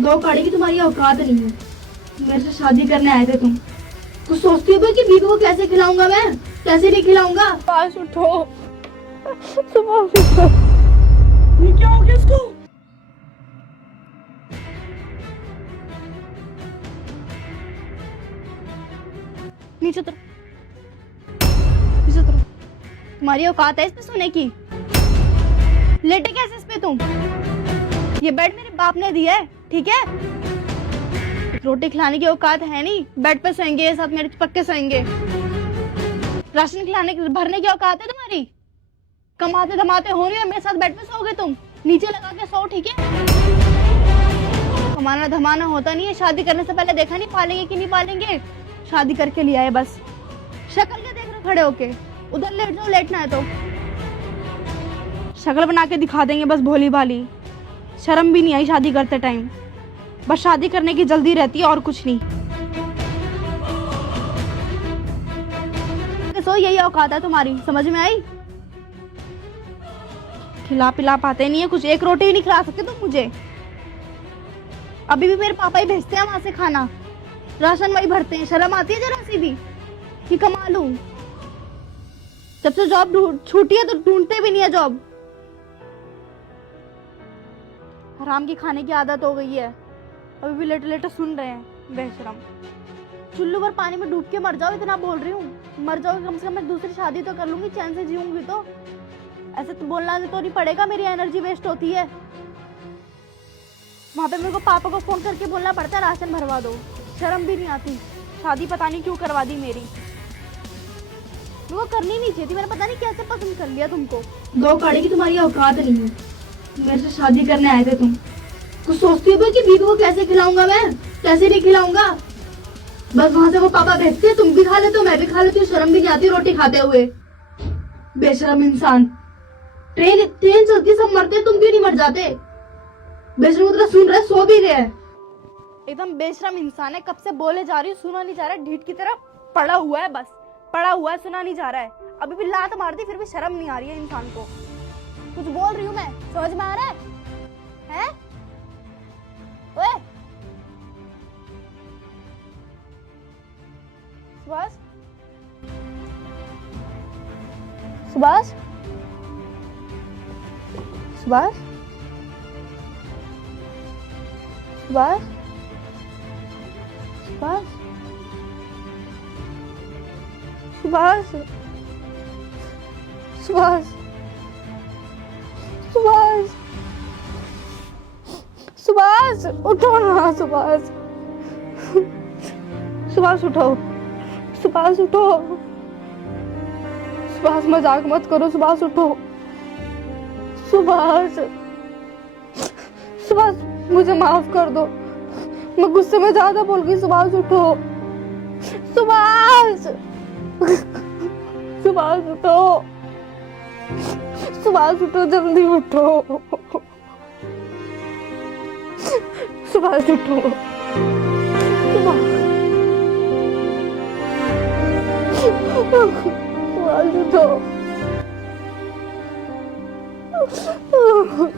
दो कड़ी की तुम्हारी औकात नहीं है। मेरे से शादी करने आए थे तुम। कुछ सोचती हो कि बीवी को कैसे खिलाऊंगा मैं, कैसे नहीं खिलाऊंगा। पास उठो, सुबह उठो। ये क्या हो गया इसको? नीचे उतरो, नीचे उतरो। तुम्हारी औकात है इसमें सोने की? लेटे कैसे इस पे तुम? ये बेड मेरे बाप ने दिया है, ठीक है? रोटी खिलाने की औकात है नहीं, बेड पे सोएंगे, ये साथ मेरे पक्के सोएंगे। राशन खिलाने की भरने की औकात है तुम्हारी? कमाते धमाते हो रही हो, मेरे साथ बेड पे सोओगे तुम? नीचे लगा के सो, ठीक है? कमाना धमाना होता नहीं है। शादी करने से पहले देखा नहीं पालेंगे कि नहीं पालेंगे, शादी करके लिया है बस। शक्ल क्या देख रहे खड़े होके? उधर लेट जाओ, लेटना है तो। शक्ल बना के दिखा देंगे बस भोली भाली। शर्म भी नहीं आई शादी करते टाइम। बस शादी करने की जल्दी रहती है और कुछ नहीं। सो यही औकात है तुम्हारी, समझ में आई? खिला पिला पाते नहीं है कुछ, एक रोटी ही नहीं खिला सकते तुम मुझे। अभी भी मेरे पापा ही भेजते हैं वहां से खाना, राशन वही भरते हैं। शर्म आती है जरा सी भी कि कमा लूं? जब से जॉब छूटी है तो ढूंढते भी नहीं है जॉब। हराम की खाने की आदत हो गई है। अभी भी लेटे लेटे सुन रहे हैं बेशरम। चुल्लू भर पानी में डूब के मर जाओ, इतना बोल रही हूँ। मर जाओ कम से कम, मैं दूसरी शादी तो कर लूंगी, चैन से जीऊंगी तो। ऐसे तो बोलना तो नहीं पड़ेगा, मेरी एनर्जी वेस्ट होती है। वहां पे मेरे को पापा को फोन करके बोलना पड़ता है राशन भरवा दो। शर्म भी नहीं आती। शादी पता नहीं क्यों करवा दी मेरी। मेरे को करनी नहीं चाहिए थी, मैंने पता नहीं कैसे पसंद कर लिया तुमको। दो कड़ी की तुम्हारी औकात नहीं है। मेरे से शादी करने आए थे तुम। कुछ सोचती हो कि बीवी को कैसे खिलाऊंगा मैं, कैसे नहीं खिलाऊंगा। बस वहां से वो पापा भेजते हैं, तुम भी खा लेते हो, मैं भी खा लेती हूँ। शर्म भी नहीं आती रोटी खाते हुए। बेशरम इंसान। ट्रेन ट्रेन चलती सब मरते, तुम क्यों नहीं मर जाते? बेशरम उतना सुन रहे, सो भी रहे। एकदम बेशरम इंसान है, कब से बोले जा रही हूँ, सुना नहीं जा रहा है। ढीठ की तरह पड़ा हुआ है, बस पड़ा हुआ है, सुना नहीं जा रहा है। अभी भी लात मार दी, फिर भी शर्म नहीं आ रही है इंसान को। कुछ बोल रही हूँ मैं, समझ में आ रहा है? ओए सुभाष, सुभाष, सुभाष, सुभाष, सुभाष, सुभाष, सुभाष, सुभाष, उठो ना सुभाष। सुभाष उठो, सुभाष उठो, सुभाष मजाक मत करो। सुभाष उठो, सुभाष, सुभाष मुझे माफ कर दो, मैं गुस्से में ज्यादा बोल गई। सुभाष उठो, सुभाष, सुभाष उठो, सुभाष उठो, जल्दी उठो, सुभाष उठो, सुभाष, सुभाष उठो,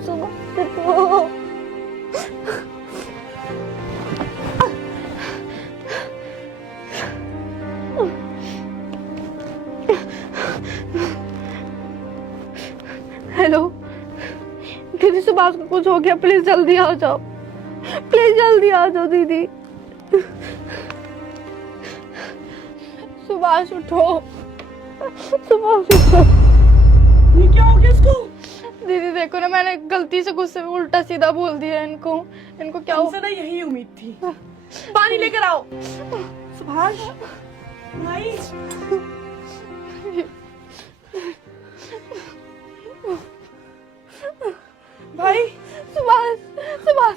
सुभाष उठो। हेलो दीदी, सुभाष को कुछ हो गया, प्लीज जल्दी आ जाओ, प्लीज जल्दी आ जाओ दीदी। सुभाष उठो, सुभाष उठो। ये क्या हो गया इसको? दीदी देखो ना, मैंने गलती से गुस्से में उल्टा सीधा बोल दिया इनको। इनको क्या हो? तुमसे ना यही उम्मीद थी। पानी लेकर आओ। सुभाष भाई, भाई, सुभाष, सुभाष,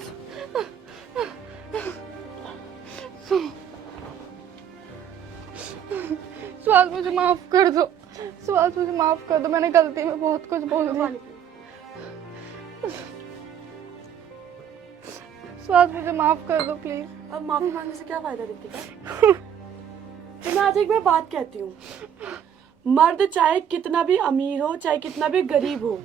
सुभाष मुझे माफ कर दो। सुभाष मुझे माफ कर दो, मैंने गलती में बहुत कुछ बोल दिया। सुभाष मुझे माफ कर दो प्लीज। अब माफी मांगने से क्या फायदा रितिका? तो मैं आज एक बार बात कहती हूँ, मर्द चाहे कितना भी अमीर हो, चाहे कितना भी गरीब हो,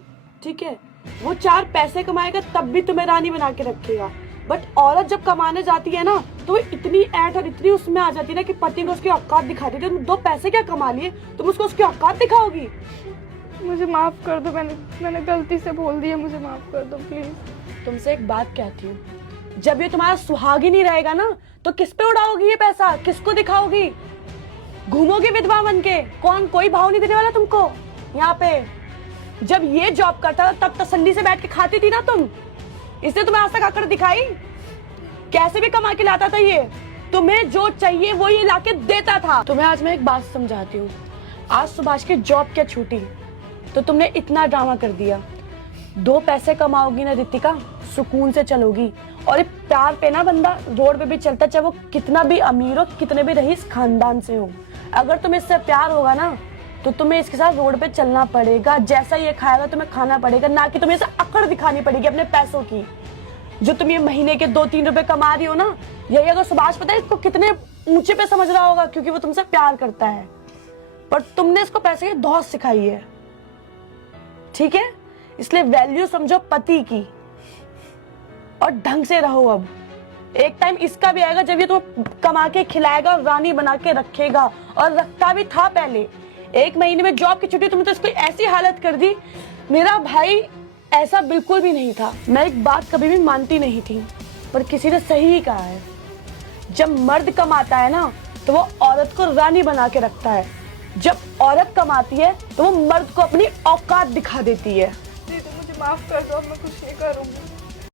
ठीक है, वो 4 पैसे कमाएगा तब भी तुम्हें रानी बना के रखेगा। बट औरत जब कमाने जाती है ना तो वो इतनी ऐठ और इतनी उसमें आ जाती है ना कि पति को उसकी औकात दिखाती है। तुम 2 पैसे क्या कमा लिए, तुम उसको उसकी औकात दिखाओगी? मुझे माफ कर दो, मैंने गलती से बोल दिया, मुझे माफ कर दो प्लीज। तुमसे एक बात कहती हूँ, जब ये तुम्हारा सुहाग ही नहीं रहेगा ना तो किस पे उड़ाओगी ये पैसा, किसको दिखाओगी? घूमोगे विधवा बन के, कौन कोई भाव नहीं देने वाला तुमको यहाँ पे। जब ये जॉब करता था तब तसल्ली से बैठ के खाती थी ना तुम, इसलिए तुम्हें आज तक आकर दिखाई। कैसे भी कमा के लाता था ये, तुम्हें जो चाहिए वो ये लाके देता था। तुम्हें आज मैं एक बात समझाती हूँ। आज सुभाष की जॉब क्या छूटी तो तुमने इतना ड्रामा कर दिया। 2 पैसे कमाओगी ना रितिका, सुकून से चलोगी। और ये प्यार पे ना बंदा रोड पे भी चलता, चाहे वो कितना भी अमीर हो, कितने भी रईस खानदान से हो। अगर तुम्हें इससे प्यार होगा ना तो तुम्हें इसके साथ रोड पे चलना पड़ेगा। जैसा ये खाएगा तुम्हें खाना पड़ेगा, ना कि तुम्हें इसे अकड़ दिखानी पड़ेगी अपने पैसों की। जो तुम ये महीने के 2-3 रुपए कमा रही हो ना, यही अगर सुभाष पता है इसको कितने ऊंचे पे समझ रहा होगा, क्योंकि वो तुमसे प्यार करता है। पर तुमने इसको पैसे की धौस सिखाई है, ठीक है? इसलिए वैल्यू समझो पति की और ढंग से रहो। अब एक टाइम इसका भी आएगा जब ये तुम्हें कमा के खिलाएगा और रानी बना के रखेगा, और रखता भी था पहले। 1 महीने में जॉब की छुट्टी तुमने तो इसको ऐसी हालत कर दी। मेरा भाई ऐसा बिल्कुल भी नहीं था। मैं एक बात कभी भी मानती नहीं थी, पर किसी ने सही ही कहा है, जब मर्द कमाता है ना तो वो औरत को रानी बना के रखता है। जब औरत कमाती है तो वो मर्द को अपनी औकात दिखा देती है। दीदी मुझे माफ कर दो, अब मैं कुछ नहीं करूंगी।